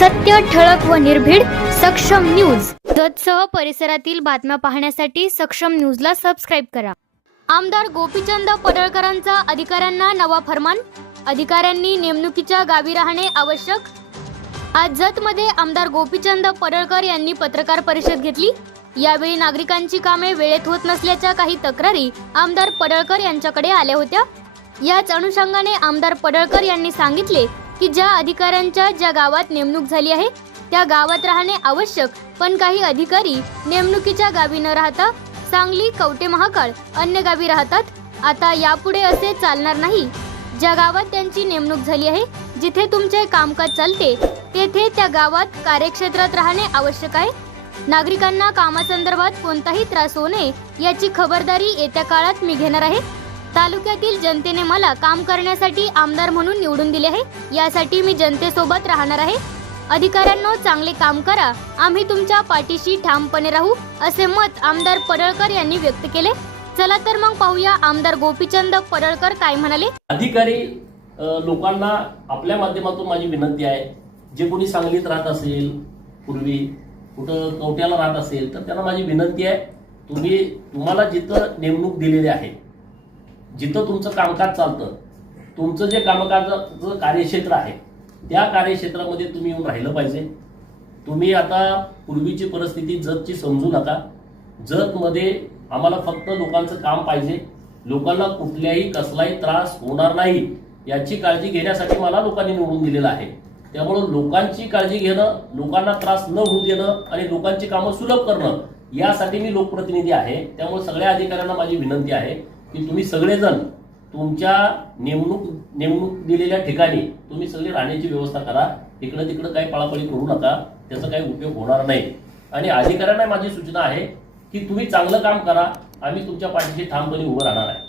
सत्य ठळक व निर्भीड सक्षम न्यूज. जतसह परिसरातील बातम्या पाहण्यासाठी सक्षम न्यूजला सबस्क्राईब करा. आमदार गोपीचंद पडळकरांचा अधिकाऱ्यांना नवा फरमान. अधिकाऱ्यांनी नेमणुकीच्या गावी राहणे आवश्यक. आज जतमध्ये आमदार गोपीचंद पडळकर यांनी पत्रकार परिषद घेतली. यावेळी नागरिकांची कामे वेळेत होत नसल्याच्या काही तक्रारी आमदार पडळकर यांच्याकडे आल्या होत्या. याच अनुषंगाने आमदार पडळकर यांनी सांगितले की ज्या अधिकाऱ्यांच्या ज्या गावात नेमणूक झाली आहे त्या गावात राहणे आवश्यक पण काही अधिकारी नेमणुकीच्या गावी न राहता सांगली कवटे महाकाळ अन्य गावी राहतात. आता यापुढे असे चालणार नाही. ज्या गावात त्यांची नेमणूक झाली आहे जिथे तुमचे कामकाज चालते तेथे त्या गावात कार्यक्षेत्रात राहणे आवश्यक आहे. नागरिकांना कामासंदर्भात कोणताही त्रास होऊ नये याची खबरदारी येत्या काळात मी घेणार आहे. तालुक्यातील जनतेने मला काम करण्यासाठी आमदार म्हणून निवडून दिले आहे. यासाठी मी जनतेसोबत राहणार आहे. अधिकाऱ्यांनो चांगले काम करा. आम्ही तुमच्या पाठीशी ठामपणे राहू असे मत आमदार पडळकर यांनी व्यक्त केले. चला तर मग पाहूया आमदार गोपीचंद पडळकर काय म्हणाले. अधिकारी लोकांना आपल्या माध्यमातून माझी विनंती आहे. जे कोणी सांगलीत राहत असेल पूर्वी कुठं कवट्याला राहत असेल तर त्यांना माझी विनंती आहे. तुम्ही तुम्हाला जिथं नेमणूक दिलेली आहे जिथं तुमचं कामकाज चालतं तुमचं जे कामकाजाचं कार्यक्षेत्र आहे त्या कार्यक्षेत्रामध्ये तुम्ही येऊन राहिलं पाहिजे. तुम्ही आता पूर्वीची परिस्थिती जतची समजू नका. जतमध्ये आम्हाला फक्त लोकांचं काम पाहिजे. लोकांना कुठल्याही कसलाही त्रास होणार नाही याची काळजी घेण्यासाठी मला लोकांनी निवडून दिलेलं आहे. त्यामुळं लोकांची काळजी घेणं लोकांना त्रास न होऊ देणं आणि लोकांची कामं सुलभ करणं यासाठी मी लोकप्रतिनिधी आहे. त्यामुळे सगळ्या अधिकाऱ्यांना माझी विनंती आहे. की तुम्ही सगळेजण तुमच्या नेमणूक नेमणूक दिलेल्या ठिकाणी तुम्ही सगळी राहण्याची व्यवस्था करा. इकडं तिकडं काही पळापळी करू नका. त्याचा काही उपयोग होणार नाही. आणि अधिकाऱ्यांना माझी सूचना आहे की तुम्ही चांगलं काम करा. आम्ही तुमच्या पाठीशी ठामपणे उभं राहणार आहे.